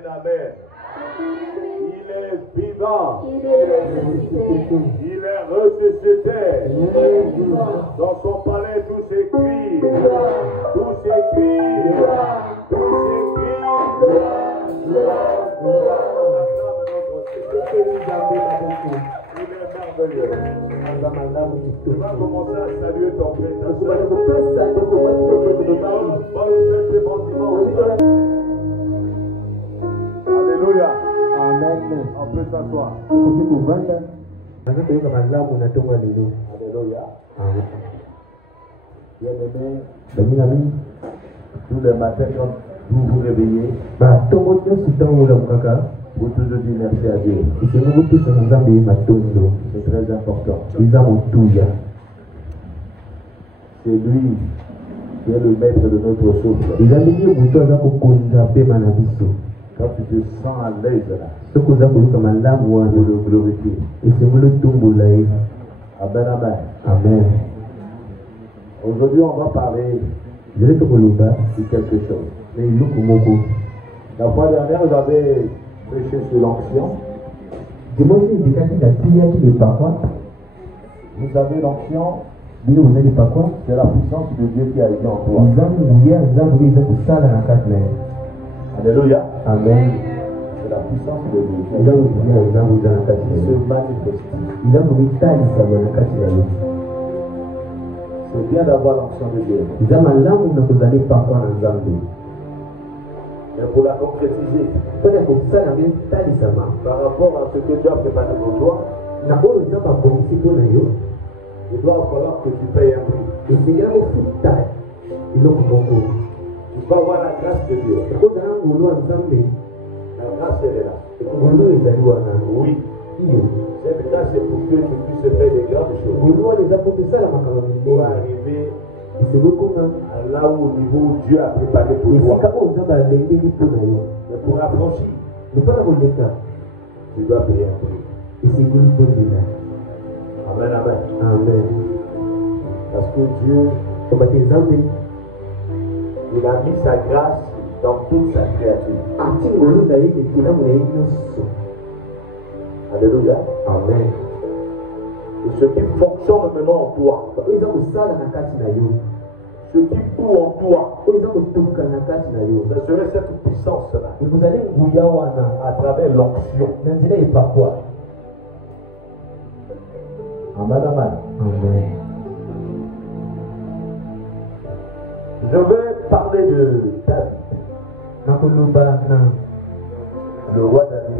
Amen, amen. Il est vivant. Il est ressuscité. Dans son palais, tout s'écrit. Tout s'écrit. Tout s'écrit. Il est merveilleux. Tu vas commencer à saluer ton frère. Bonne fête et bon dimanche. Alléluia. Amen. On peut s'asseoir. Alléluia. Bien-aimés, tous les matins quand vous vous réveillez, vous toujours dire merci à Dieu. C'est très important. C'est lui qui est le maître de notre souffle. Quand tu te sens à l'aise là, vous le glorifiez. Amen, amen. Amen. Aujourd'hui, on va parler de quelque chose. La fois dernière, vous avez prêché sur l'onction. Vous savez, l'onction, c'est la puissance de Dieu qui a été en toi. Alléluia. Amen. C'est la puissance de Dieu qui se manifeste. C'est bien d'avoir l'onction de Dieu. Mais pour la concrétiser, par rapport à ce que Dieu a préparé pour toi, il doit falloir que tu payes un prix. Tu peux avoir la grâce de Dieu. La grâce, elle est là. Oui. Cette grâce, c'est pour que tu puisses faire des grandes choses. Pour arriver là où, au niveau où Dieu a préparé pour toi. Mais pour affranchir, tu dois payer un prix. Amen, amen. Parce que Dieu, il a mis sa grâce dans toute sa créature. Alléluia. Amen. Et ce qui fonctionne maintenant en toi, ce qui boue en toi, ce serait cette puissance-là, à travers l'onction. Amen, amen. Je vais parler de David. Le roi David.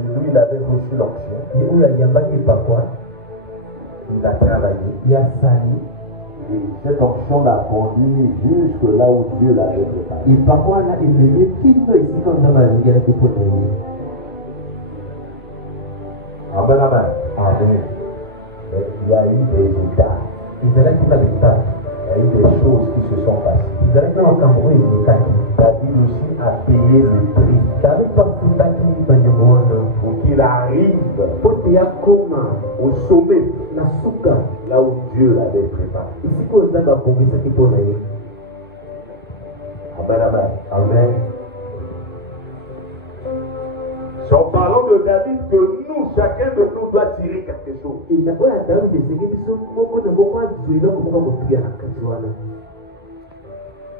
Lui, il avait reçu l'onction. Il a travaillé. Et cette onction l'a conduit jusque là où Dieu l'avait préparé. Amen, amen. Mais il y a eu des états. Il y a eu des choses qui se sont passées. David aussi a payé le prix pour qu'il arrive au sommet, là où Dieu l'avait préparé. Amen, amen. Amen. C'est en parlant de David que nous, chacun de nous doit tirer quelque chose.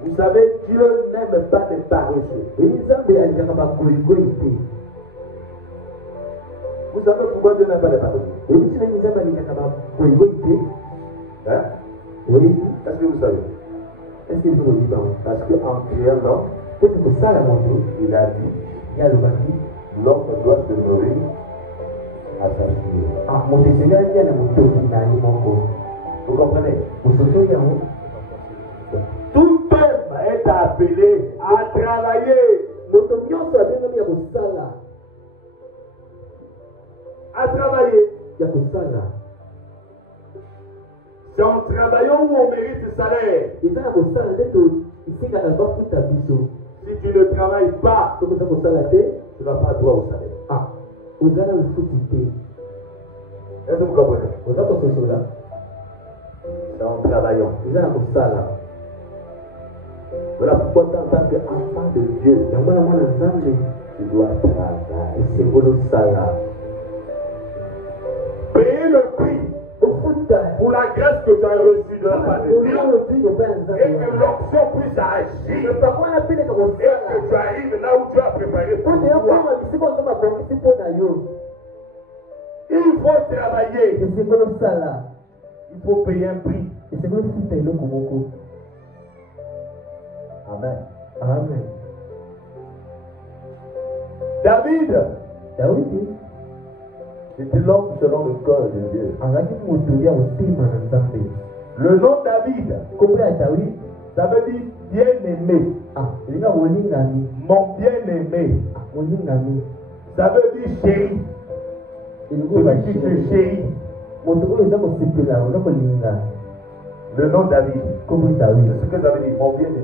Vous savez, Dieu n'aime pas les paresseux. Vous savez pourquoi Dieu n'aime pas les paresseux? Hein? Oui. Est-ce que vous savez? Parce qu'en créant l'homme, il a dit, l'homme doit se nourrir à sa sueur. Vous comprenez? Tout homme est appelé à travailler. À travailler. C'est en travaillant où on mérite le salaire. Si tu ne travailles pas, tu n'as pas droit au salaire. Est-ce que vous comprenez? C'est en travaillant. Voilà pourquoi en tant qu'enfant de Dieu, tu dois travailler. Payer le prix pour la grâce que tu as reçue de la part de Dieu et que l'option puisse agir et que tu arrives là où tu as préparé pour toi. Il faut travailler. Il faut payer un prix. Amen. Amen. David était l'homme selon le cœur de Dieu. Le nom David, ça veut dire bien-aimé. Mon bien-aimé. Ça veut dire chéri. Celui qui te chérit. Le nom David. C'est ce que ça veut dire, mon bien-aimé.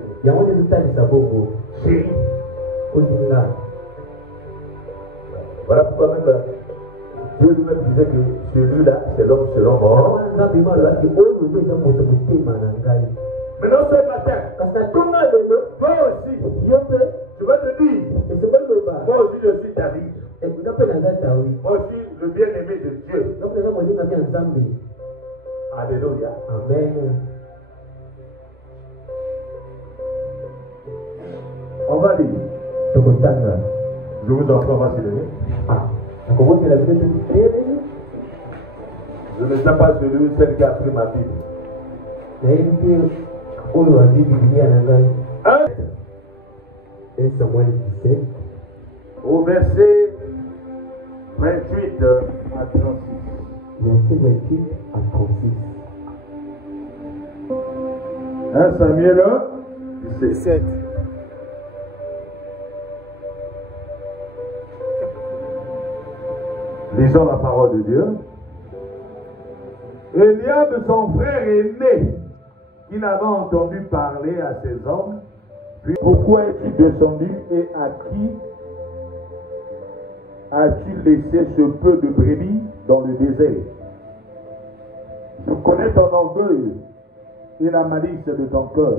Chéri. Voilà pourquoi même Dieu lui-même disait que celui-là, c'est l'homme selon moi. Mais non, ce matin, toi aussi, je vais te dire, moi aussi je suis David. Moi aussi le bien-aimé de Dieu. Alléluia. Amen. On va lire. Je vous en prie, on va se lever. Je ne sais pas celui celle qui a pris ma Bible. 1 Samuel 17. Au verset 28 à 36. Verset 28 à 36. 1 Samuel 17. Lisons la parole de Dieu. Eliab, son frère aîné, qui n'avait entendu parler à ses hommes, puis pourquoi es-tu descendu et à qui as-tu laissé ce peu de brebis dans le désert? Je connais ton orgueil et la malice de ton cœur.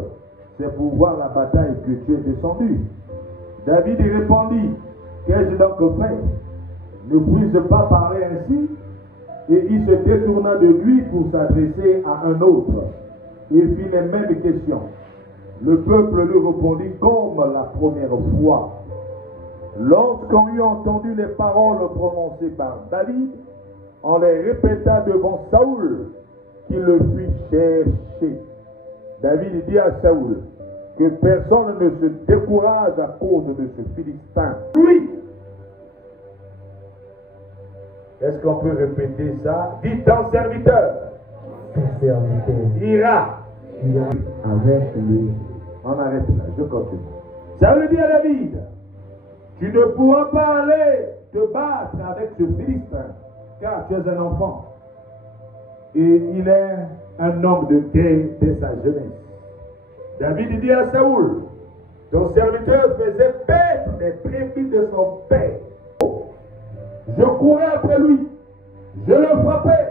C'est pour voir la bataille que tu es descendu. David y répondit, qu'ai-je donc fait? Ne puis-je pas parler ainsi? Et il se détourna de lui pour s'adresser à un autre. Il fit les mêmes questions. Le peuple lui répondit comme la première fois. Lorsqu'on eut entendu les paroles prononcées par David, on les répéta devant Saoul, qui le fit chercher. David dit à Saoul que personne ne se décourage à cause de ce Philistin. Oui! Est-ce qu'on peut répéter ça? Dis ton serviteur. Ira avec lui. On arrête là, je continue. Ça veut dire à David, tu ne pourras pas aller te battre avec ce Philistin, car tu es un enfant. Et il est un homme de guerre dès sa jeunesse. David dit à Saoul, ton serviteur faisait paître les brebis de son père. Je courais après lui, je le frappais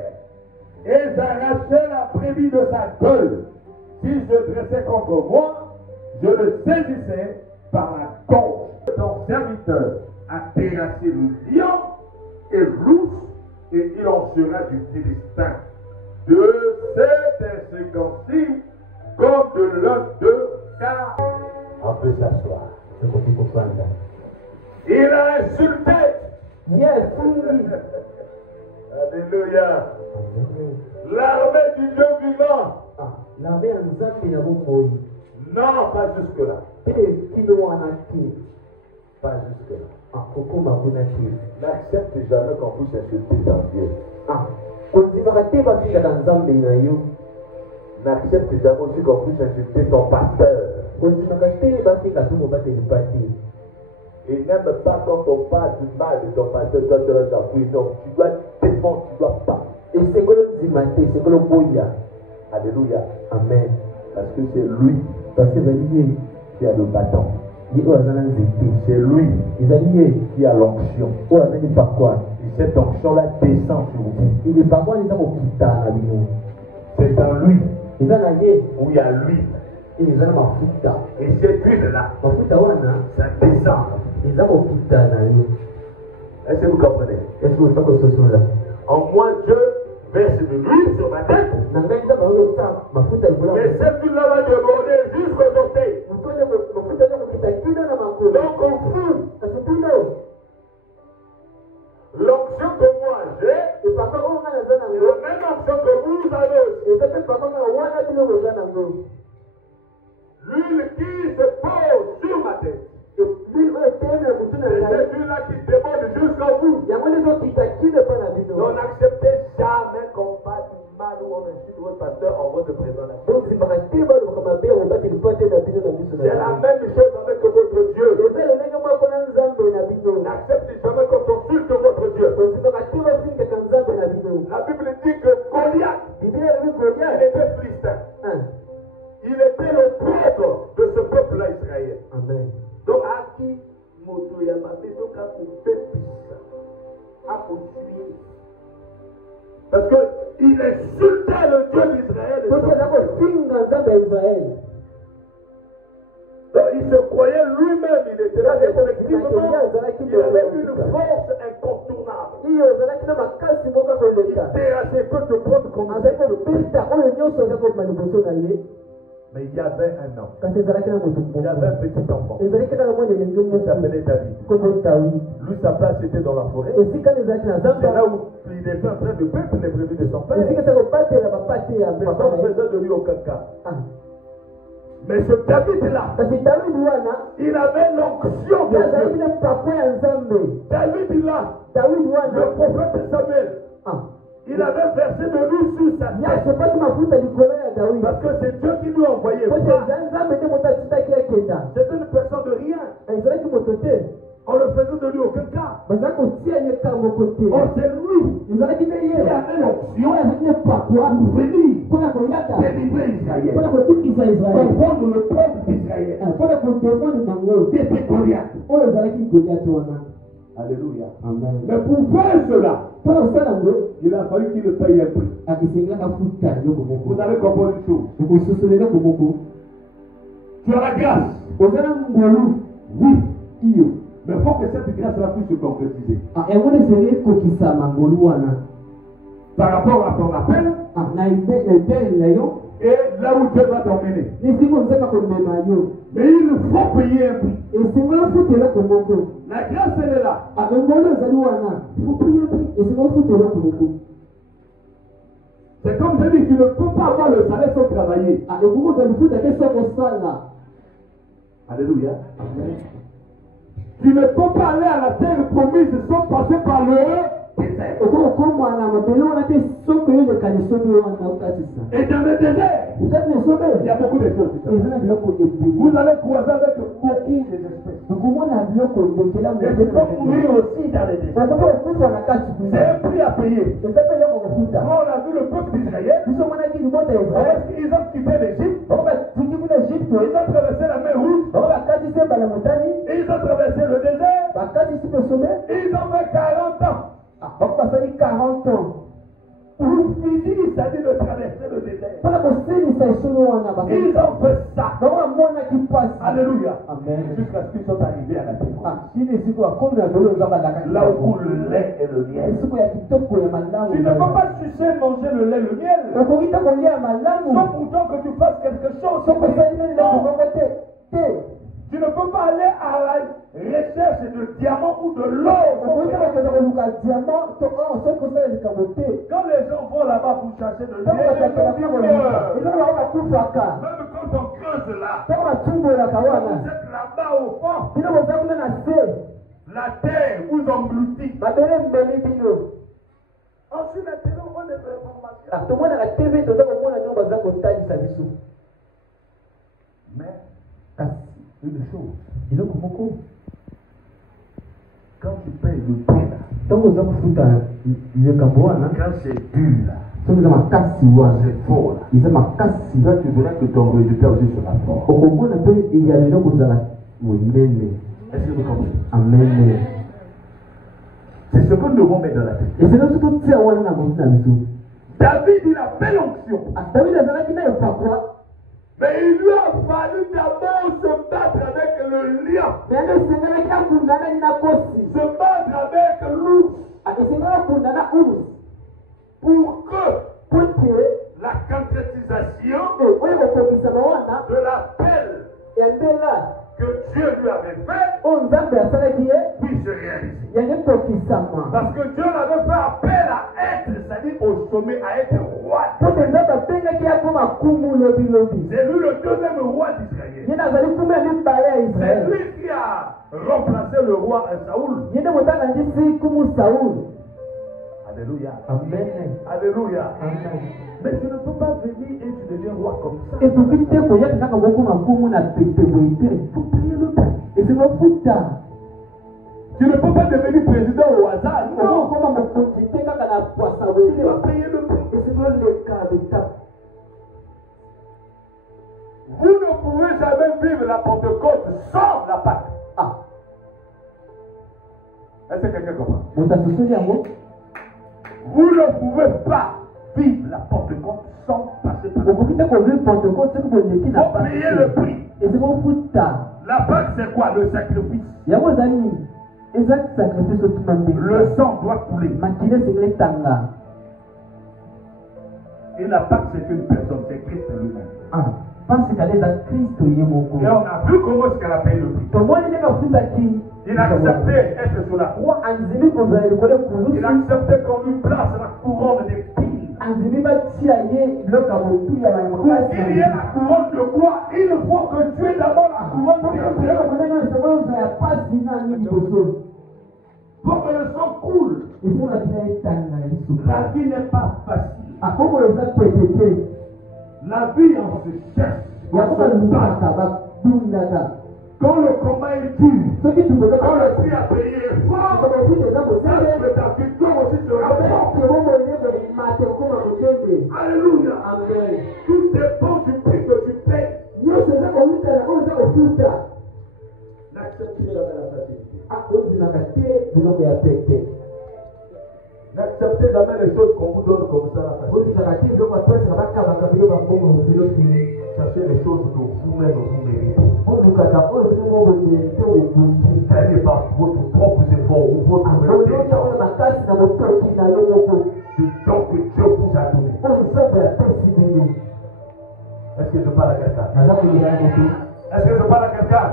et j'arrachais la brebis de sa gueule. S'il se dressait contre moi, je le saisissais par la gorge. Ton serviteur a terrassé le lion et l'ours et il en sera du Philistin. De cette incirconcis comme de l'un d'eux, car on peut s'asseoir. Il a insulté. Yes, Alléluia. L'armée du Dieu vivant. L'armée en Zambie n'a pas. Non, pas jusque-là. Pas jusque-là. N'accepte jamais qu'on puisse insulter dans Dieu. N'accepte jamais aussi qu'on puisse insulter ton pasteur. Et n'aime pas quand on parle du mal de ton pasteur, toi tu dois t'appuyer. Non, tu dois défendre, tu dois pas. Et c'est que le Zimate, c'est que le Boya. Alléluia. Amen. Parce que c'est lui qui a le bâton. C'est lui qui a l'onction. Et cette onction-là descend sur vous. C'est en lui où il y a lui. Et cette huile-là, ça descend. Est-ce que vous comprenez? En moi, Dieu verse de l'huile sur ma tête. Mais cette huile-là va déborder jusqu'aux orteils. Donc au fond, l'onction que moi j'ai, la même onction que vous avez aussi. L'huile qui se pose sur ma tête. C'est cette huile-là qui déborde jusqu'à vous. Donc n'acceptez jamais qu'on fasse du mal ou on insulte votre pasteur en votre présence. C'est la même chose avec votre Dieu. N'acceptez jamais qu'on consulte votre Dieu. La Bible dit que Goliath, il était philistin. Il était le prêtre de ce peuple-là israélien. Amen. Donc, à qui moto yamame, donc à couper piste, à poursuivre. Parce qu'il insultait le Dieu d'Israël. Donc, il se croyait lui-même, il était là, effectivement, il avait une force incontournable. Il terrassait peu de prendre comme ça. Mais il y avait un homme. Il y avait un petit enfant. Il s'appelait David. Lui, sa place était dans la forêt. C'est là où il était en train de battre les brebis de son père. Personne ne faisait de lui aucun cas. Mais ce David-là, il avait l'onction de Dieu. David-là, le prophète Samuel, il avait versé de l'huile sur sa tête. Parce que c'est Dieu qui lui a envoyé. C'est une personne de rien. On ne faisait de lui aucun cas. Oh, c'est lui qui avait l'option pour venir délivrer Israël. Défendre le peuple d'Israël. C'était Goliath. Alléluia. Amen. Mais pour faire cela, il a fallu qu'il paye un prix. Vous avez compris une chose. Tu as la grâce. Oui. Mais il faut que cette grâce-là puisse se concrétiser. Par rapport à ton appel, et là où Dieu va t'emmener. Mais il faut payer un prix. La grâce, elle est là. Il faut payer un prix. C'est comme je dis, tu ne peux pas avoir le salaire sans travailler. Alléluia. Amen. Tu ne peux pas aller à la terre promise sans passer par le désert. Et dans le désert, il y a beaucoup de choses. Vous allez croiser avec beaucoup d'espèces. Et tu peux mourir aussi dans le désert. C'est un prix à payer. Quand on a vu le peuple d'Israël, ils ont quitté l'Égypte, ils ont traversé la mer Rouge, et ils ont traversé le désert, et ils ont fait 40 ans. 40 ans. Pour finir, c'est-à-dire de traverser le désert. Ils ont fait ça. Alléluia. Amen. Jusqu'à ce qu'ils sont arrivés à la terre. Là où coule le lait et le miel. Tu ne peux pas sucer, manger le lait et le miel. Sauf pourtant que tu fasses quelque chose. Tu ne peux pas aller à la recherche de diamants ou de l'or. Quand les gens vont là-bas pour chercher de l'or, même quand on creuse là, vous êtes là-bas au fond, la terre vous engloutit. Ensuite, maintenant, on est information. Mais, une chose, quand tu payes le prix là, quand c'est dur là, c'est fort là, là tu verras que ton résultat aussi sera fort. Est-ce que vous comprenez? Amen. C'est ce que nous devons mettre dans la tête. David, il a belle onction. Mais il lui a fallu d'abord se battre avec le lion. Se battre avec l'ours. Pour que la concrétisation de l'appel que Dieu lui avait fait puisse se réaliser. Parce que Dieu l'avait fait appel à être, c'est-à-dire au sommet, à être roi. C'est lui le deuxième roi d'Israël. C'est lui qui a remplacé le roi Saoul. Alléluia. Amen. Alléluia. Amen. Mais tu ne peux pas venir et tu deviens roi comme ça. Et pour quitter pour y être dans le monde, il faut payer le prix. Et c'est le foot. Tu ne peux pas devenir président au hasard. Non. Tu dois payer le prix. Et c'est le cas d'étape. Vous ne pouvez jamais vivre la Pentecôte sans la Pâque. Ah. Est-ce que quelqu'un comprend? Vous ne pouvez pas vivre la Pentecôte sans passer par la Pâque. Payer le prix. Et c'est mon foot. La Pâque, c'est quoi? Le sacrifice. Le sang doit couler. Et la Pâque, c'est une personne, c'est Christ lui-même. Ah. Parce qu'elle est dans Christ. Et on a vu comment est-ce qu'elle a payé le prix. Il a accepté d'être sur la croix. Il a accepté qu'on lui place la couronne d'épines. Pour qu'il y ait la couronne de quoi? Il faut que tu aies d'abord la couronne d'épines. Pour que le sang coule. La vie n'est pas facile. La vie, on se cherche. On se bat. Quand le combat est dur, quand le prix à payer est fort, sache que ta victoire aussi sera forte. Alléluia. Tout dépend du prix que tu payes. N'acceptez jamais la facilité. N'acceptez jamais les choses qu'on vous donne comme ça. Cherchez les choses que vous-même vous méritez. Gagnez par votre propre effort ou votre intelligence. Du temps que Dieu vous a donné. Est-ce que je parle à quelqu'un? Est-ce que je parle à quelqu'un?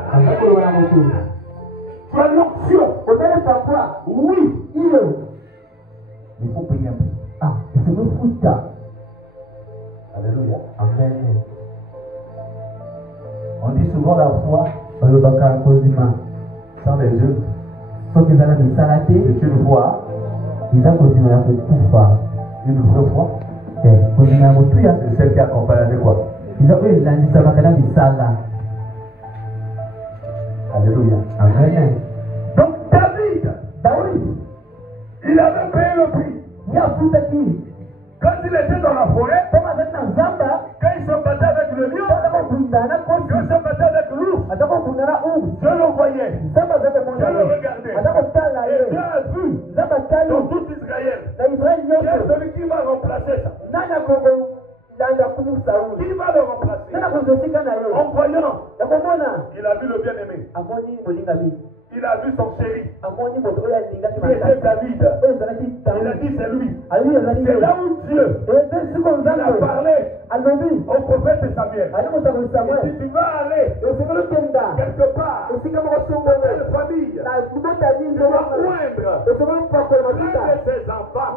Tu as l'option. Oui. Il faut payer un prix. Ah, c'est le foot. Alléluia. Amen. On dit souvent la foi Sans les yeux. C'est une foi. Une vraie foi. C'est celle qui accompagne avec quoi? Alléluia. Amen. Donc David, il avait payé le prix. Quand il était dans la forêt, quand il se battait avec le lion, quand il se battait avec l'ours, je le voyais, je le regardais. Et Dieu a vu dans tout Israël, celui qui va remplacer ça. Qui va le remplacer? En voyant, il a vu le bien-aimé. Il a vu son chéri. C'était David. Il a dit c'est lui. C'est là où Dieu a parlé au prophète Samuel. Et si tu vas aller quelque part, dans une famille, tu vas oindre l'un de ses enfants.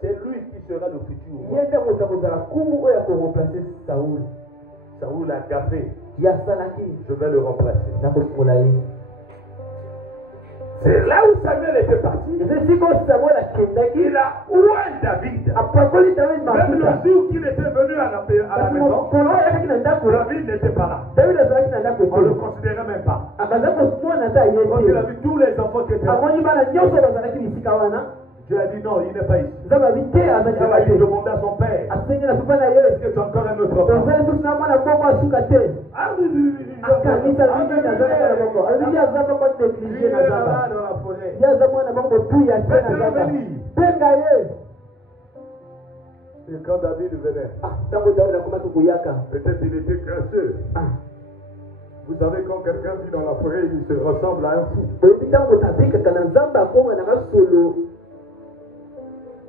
C'est lui qui sera le futur. Saoul a gaffé. Je vais le remplacer. C'est là où Samuel était parti. Il a oint David. Même le jour qu'il était venu à la maison, David n'était pas là. On ne le considérait même pas. Quand il a vu tous les enfants qui étaient là, Dieu a dit non, il n'est pas ici. Il a demandé à son père, est-ce que tu as encore un autre enfant? Et quand David venait, peut-être il était crasseux. Vous savez, quand quelqu'un vit dans la forêt, il se ressemble à un fou.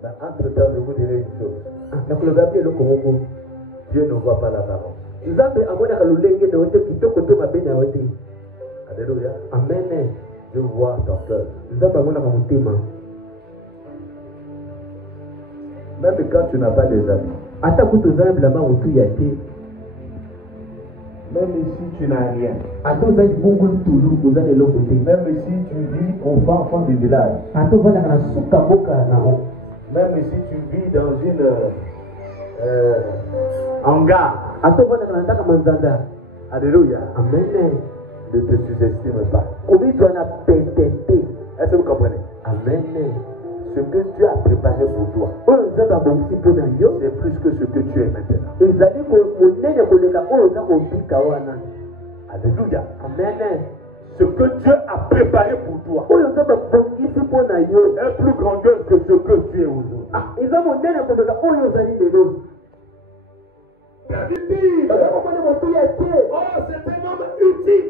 Entre-temps, je vous dirai une chose. Dieu ne voit pas l'apparence. Alléluia. Amen. Dieu voit ton cœur. Même quand tu n'as pas des amis. Même si tu n'as rien. Même si tu vis au fond du village. Même si tu vis dans une hangar. Alléluia. Amen. Ne te sous-estime pas. Est-ce que vous comprenez? Amen. Ce que Dieu a préparé pour toi, c'est plus que ce que tu es maintenant. Alléluia. Amen. Ce que Dieu a préparé pour toi est plus grandiose que ce que tu es aujourd'hui. David dit, oh, c'est un homme utile.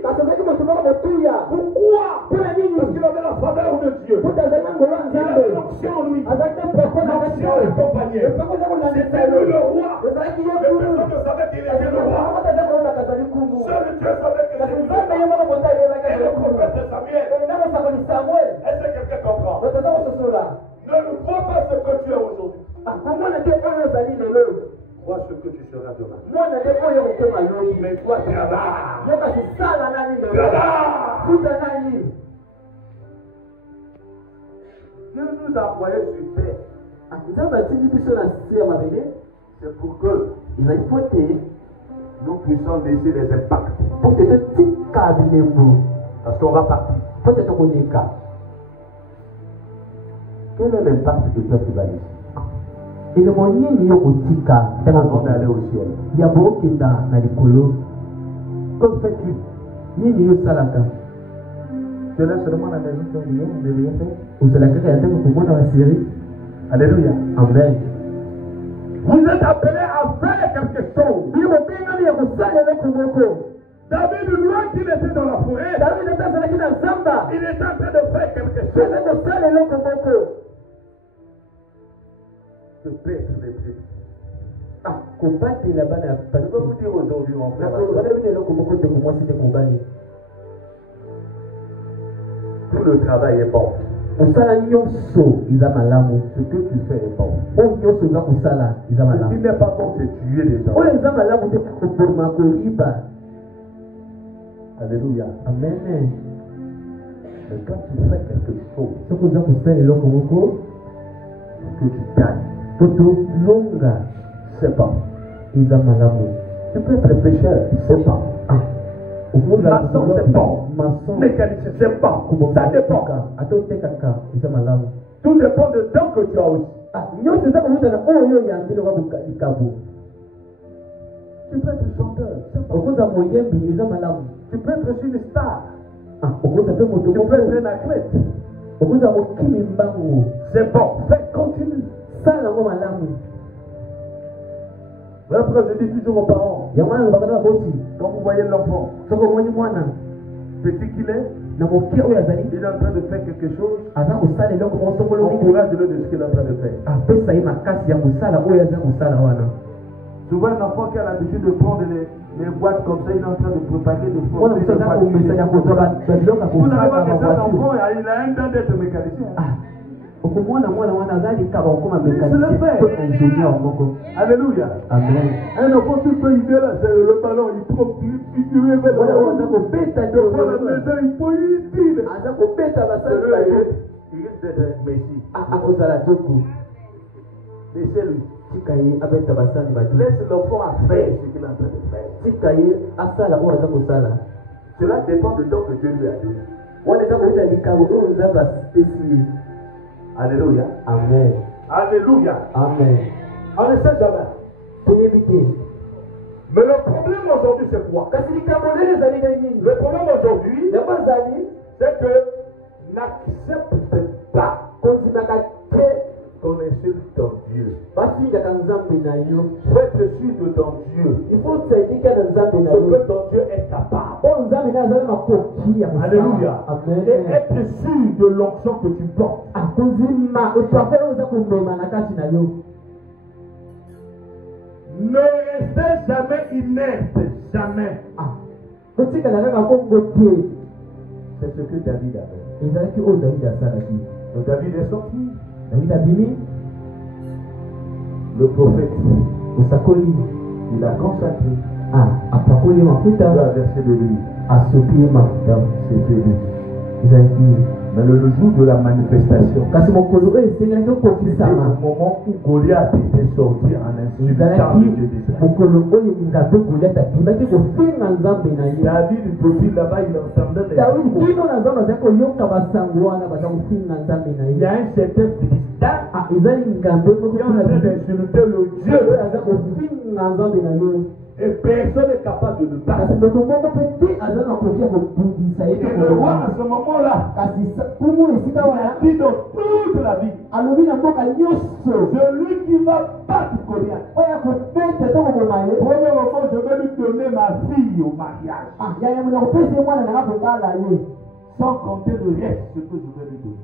Pourquoi? Parce qu'il avait la faveur de Dieu. Il avait l'onction en lui. L'onction l'accompagnait. C'était lui le roi. Mais personne ne savait qu'il était le roi. Seul Dieu savait que c'était lui le roi. Et le prophète Samuel. Est-ce que quelqu'un comprend? Ne vois pas ce que tu es aujourd'hui. Vois ce que tu seras demain. Mais toi, travaille. Dieu nous a envoyés sur terre. C'est pour que nous puissions laisser des impacts. Parce qu'on va partir. Quel est l'impact que toi tu vas laisser? Avant d'aller au ciel. Que fais-tu? Tu laisses seulement la maison sans rien, ne rien faire. Alléluia. Amen. Vous êtes appelés à faire quelque chose. David, loin qu'il était dans la forêt, il était en train de faire quelque chose. De paître les brebis. Je peux vous dire aujourd'hui, mon frère, tout le travail est bon. Ce que tu fais est bon. Ce qui n'est pas bon, c'est tuer les gens. Alléluia. Amen. Mais quand tu fais quelque chose, que tu gagnes, c'est pas. Tu peux être pécheur, c'est pas. Maçon, c'est bon. Mécanicien, c'est bon. Ça dépend. Tout dépend du temps que tu as aussi. Tu peux être chanteur, c'est bon. Tu peux être une star. Tu peux être un athlète. C'est bon. Fais, continue. Voilà pourquoi je dis toujours aux parents, quand vous voyez l'enfant, petit qu'il est, il est en train de faire quelque chose, encourage-le de ce qu'il est en train de faire. Souvent un enfant qui a l'habitude de prendre les boîtes comme ça, il est en train de préparer des fois. Vous n'avez pas que cet enfant, il a un temps d'être mécanicien. Alléluia. Amen. Un enfant qui peut aider là, c'est le ballon, il prend il la maison, il faut utile. Il risque d'être Messi. Laissez-lui. Laisse l'enfant à faire ce qu'il est en train de faire. Cela dépend du temps que Dieu lui a donné. Alléluia. Amen. Alléluia. Amen. On ne sait jamais. Mais le problème aujourd'hui, c'est quoi? Le problème aujourd'hui, c'est que n'accepte pas qu'on insulte ton Dieu. faut être sûr de ton Dieu. Il faut se dire que dans Zambé na yo. Que ton Dieu est capable. Bon Zambé na zala makoki ya musala. Alléluia. Amen. Et être sûr de l'onction que tu portes. Akozima utapela uza kumema na kati na yo. Ne restez jamais inerte, jamais. Kotika na kaka kongo te. C'est ce que David a fait. Ezalaki oyo David asalaki. Donc David est sorti. David abimi. Le prophète, Osakoli. il a consacré. Apakoli mafuta. Il a versé de lui. Asoki mafuta. C'était lui. Ezalaki. Mais le jour de la manifestation, kasi mokolo oyo esengelaki okokisama. au moment où Goliath était sorti en insultant le Dieu d'Israël. Mokolo oyo nzambe Goliath abimaki kofinga nzambe na ye. David, depuis là-bas, il entendait les David mots. kino na nzambe azali koyoka basango wana baza kofinga nzambe na Il y ye. a un certain Philistin ezali ngambe moko qui est en train d'insulter le Dieu. oyo aza kofinga nzambe na ye. Et personne n'est capable de le battre. kasi moto moko mpe te aza na kokia kobundisa ye. Et le roi, à ce moment-là, kasi kumu esika il a wana dit dans toute la vie, alobi na mboka nyonso celui qui va battre Goliath, oyo akobete to koboma ye. premièrement, je vais lui donner ma fille au mariage. yaya mona kopesa ye mwana nanga kobala ye. Sans compter le reste ce que je vais lui donner.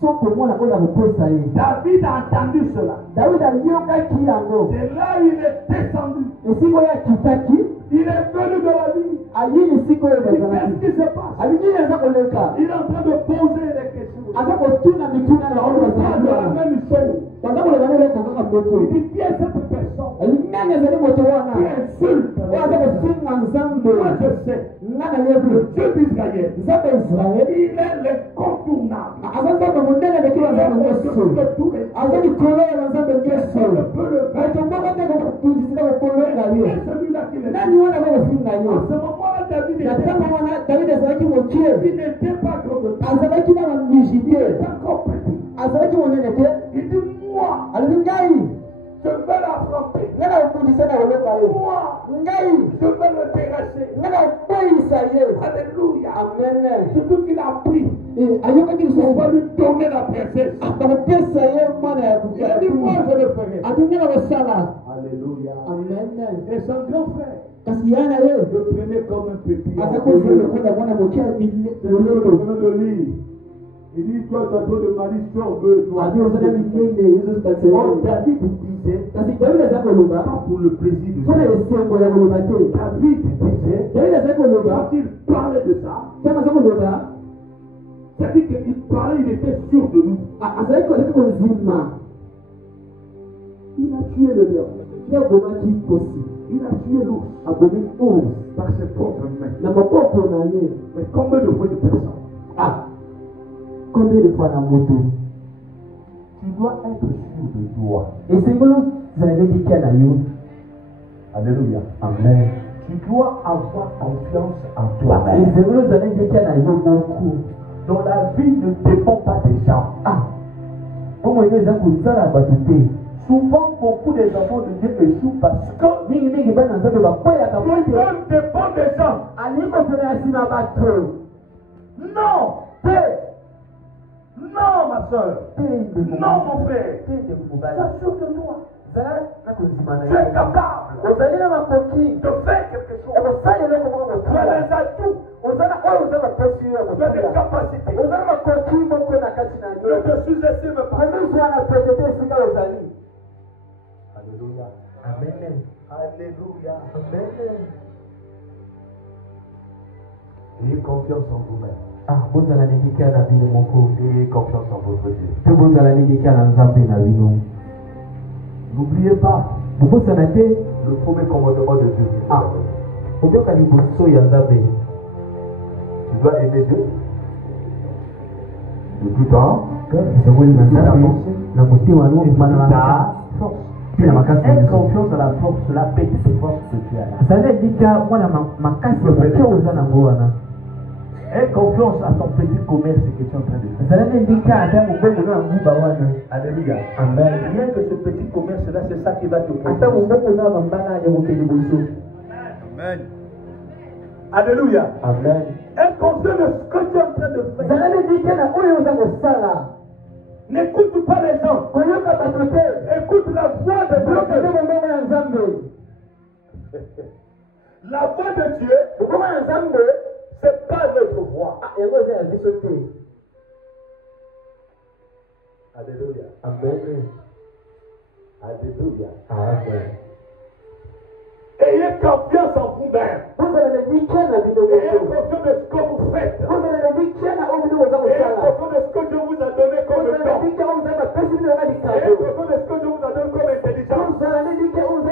soko mwana oyo akopesa ye. David a entendu cela. David ayokaki yango. C'est là où il est descendu. esika oyo akitaki Il est venu de la vie. ayini esika oyo Et qu'est-ce bazalaki. qui se passe? abikini aza koleka. Il est en train de poser des questions. aza kotuna mituna na oyo On parle de la bazalaki. même chose. baza koleka neloko kaka moko. Il dit, qui est cette personne nani azali moto qui wana insulte oyo aza kofinga nzambe. Moi je sais, nga na yebi Dieu d'Israël, nzambe ya israeli il est l'incontournable. aza nzambe monene leki Il est banzambe au-dessus nyonso. de tout et aza likolo ya banzambe nyonso. on ne peut le bato faire. moko te kokundisika kokolonga Qui ye. est celui-là qui le nani dit? wana bakofinga À ye. ce moment-là, David na était ntango wana David azalaki mokie. il n'était pas grand de temps. azalaki na bamiji Il te. était encore petit. azalaki monene te. Il dit, moi, alobi ngai je vais l'affronter. nga na kokundisa na koloka ye. Moi, ngai je vais le terrasser. nga na kokweyisa ye. Alléluia. amen. Surtout qu'il a pris. ayokaki On lisusu va lui donner la princesse. bakopesa ye mwana ya Il a dit, moi, je le ferai. abi nga na kosala. Alléluia. amen. Et son grand frère kasi ya na ye le prenait comme un petit. aza kozwa lokola mwana mokie ya C'est le nom de lui. Il dit, toi, tu as trop de malice, tu en veux, toi. abi ozana minene yesu Or, tatsee. David disait, kasi David aza koloba pas pour le plaisir de mpona Dieu. esengo ya koloba te. David disait, David aza koloba quand il parlait de ça, ntango aza koloba c'est-à-dire qu'il parlait, il était sûr de nous. azalaki kozima. Il a tué le lion. ye abomaki kosi. Il a tué l'ours abomi ours par ses propres mains. na maboko na ye. Mais combien de fois de personnes? combien de fois na moto Tu dois être sûr de toi. esengolo zalaki likia na yo. Alléluia. amen. Tu dois avoir confiance en toi-même. esengolo zalaki likia na yo moko. Dans la vie ne dépend pas des gens. omo ino eza kozala bato te. Souvent, beaucoup des enfants de Dieu échouent parce que mingimingi bana nzambe bakweyaka Dieu dépend des gens. alingi kosala ya nsima bato. Non, non, ma soeur. Non, mon frère. Assure-toi. Tu es capable ozali na makoki de faire quelque chose. okosala eloko moko Tu as motala. les atouts. ozala oyo oza bapesi yo ya Tu as des kosala. capacités. ozala makoki moko na kati na Ne yo. te sous-estime pas. amizwana pete te esika ozali. Alléluia. amen. Alléluia. amen. Ayez confiance en vous-même. bozala na elikya na bino moko. Ayez confiance en votre Dieu. mpe bozala na elikya na nzambe na bino. N'oubliez pas bokosana te le premier commandement de Dieu. oyoka liboso ya nzambe. Tu dois aimer Dieu de tout temps. ezongoli na nzambe na motema noma na Ta force. mpe na makasi na Aie biso. confiance dans la force, la petite force que tu as là. zala elika mwana makasi ya moke oza nango wana. Aie confiance à ton petit commerce que tu es en train de faire. zala na elika ata mobongo na nguba wana. Alléluia. amen. Rien que ce petit commerce-là, c'est ça qui va te ata porter. mobongo na bambana ya mokeli boso. Amen. Alléluia. amen. Aie confiance de ce que tu es en train de faire. zala na elika na oyo oza kosala. N'écoute pas les gens. Écoute la voix de Dieu. La voix de Dieu, c'est pas notre voix. Alléluia. Amen. Alléluia. Amen. Ayez confiance en vous-même. Ayez confiance de ce que vous faites. Ayez confiance de ce que Dieu vous a donné comme don. Ayez confiance de ce que Dieu vous a donné comme intelligence. Ayez confiance de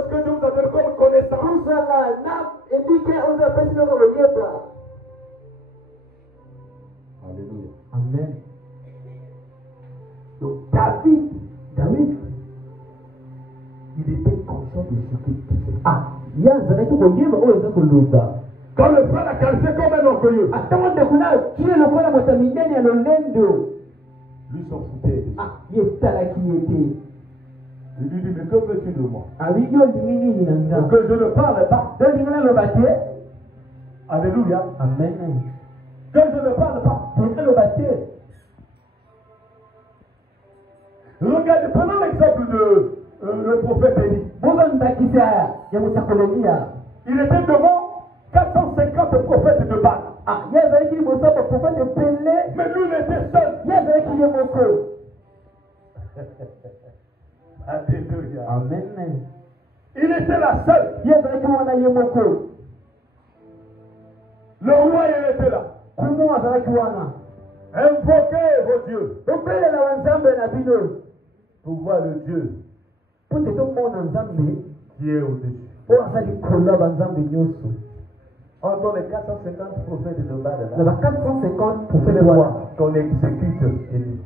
ce que Dieu vous a donné comme connaissance. Alléluia. Amen. Donc David, il était conscient de ce qu'il faisait. Quand le frère l'a qualifié comme un orgueilleux, lui s'en foutait. Il lui dit, mais que veux-tu de moi? Que je ne parle pas. Alléluia. Amen. Que je ne parle pas. Regardez, prenons l'exemple de le prophète Élie. Il était devant 450 prophètes de Baal. Mais lui, il était seul. Alléluia. Amen. Il était la seule. Le roi, il était là. Invoquez vos dieux. Pour voir le Dieu qui est au-dessus. Entre les 450 prophètes de Baal, qu'on exécute Élie.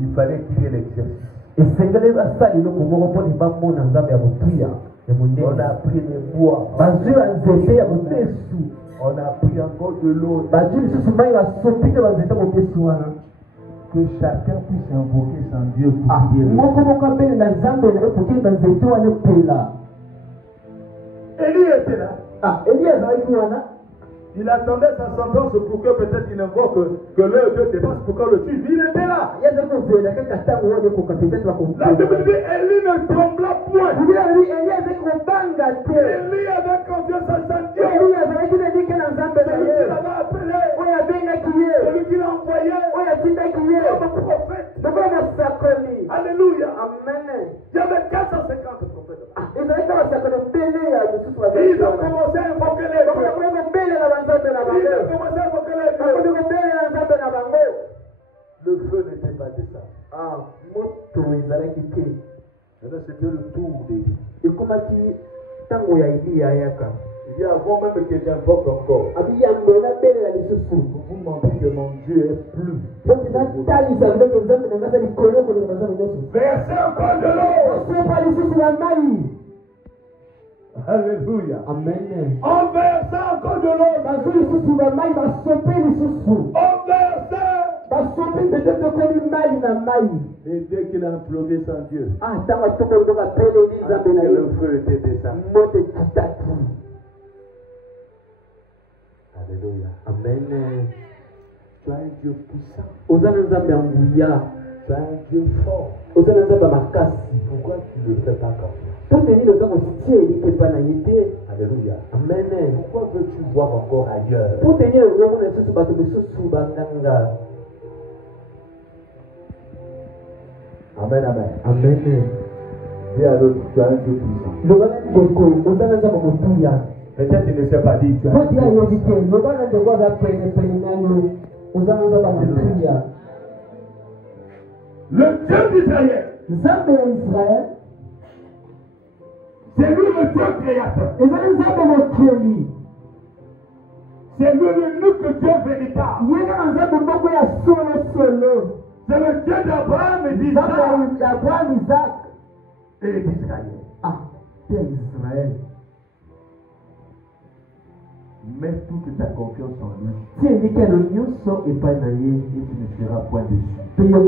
Il fallait qu'il y ait l'exercice. On a pris les bois. On a pris encore de l'eau. Que chacun puisse invoquer son Dieu pour qu'il Élie était là. Il attendait sa sentence pour que peut-être il invoque que l'heure Dieu dépasse pour qu'on le tue. Il était là. La Bible dit Élie ne trembla point. Élie avait confiance en son Dieu. Celui qui l'avait appelé. Celui qui l'a envoyé. Comme prophète. Alléluia. Amen. Il y avait 450 prophètes. Ils ont commencé à invoquer les dieux. Le feu n'était pas descendu. Maintenant, c'était le tour d'Élie. Il dit avant même que j'invoque encore, vous m'en dites que mon Dieu est plus. Versez encore de l'eau. Alléluia. Amen. En versant encore de l'eau. En versant. Et dès qu'il a imploré son Dieu, le feu était descendu. Alléluia. Amen. Tu as un Dieu puissant. Tu as un Dieu fort. Pourquoi tu ne le fais pas confiance? Alléluia. Amen. Pourquoi veux-tu voir encore ailleurs? Amen, amen. Amen. Dis à l'autre, tu as un Dieu puissant. Peut-être qu'il ne s'est pas dit, tu as un Dieu puissant. Le Dieu d'Israël, c'est lui le Dieu créateur. C'est lui l'unique Dieu véritable. C'est le Dieu d'Abraham et d'Isaac et d'Israël. Mets toute ta confiance en lui. Et tu ne seras point déçu. Tu veux que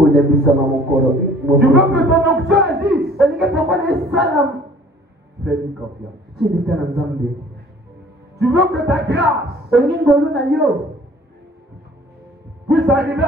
ton onction agisse? Fais-lui confiance. Tu veux que ta grâce Vous arrivez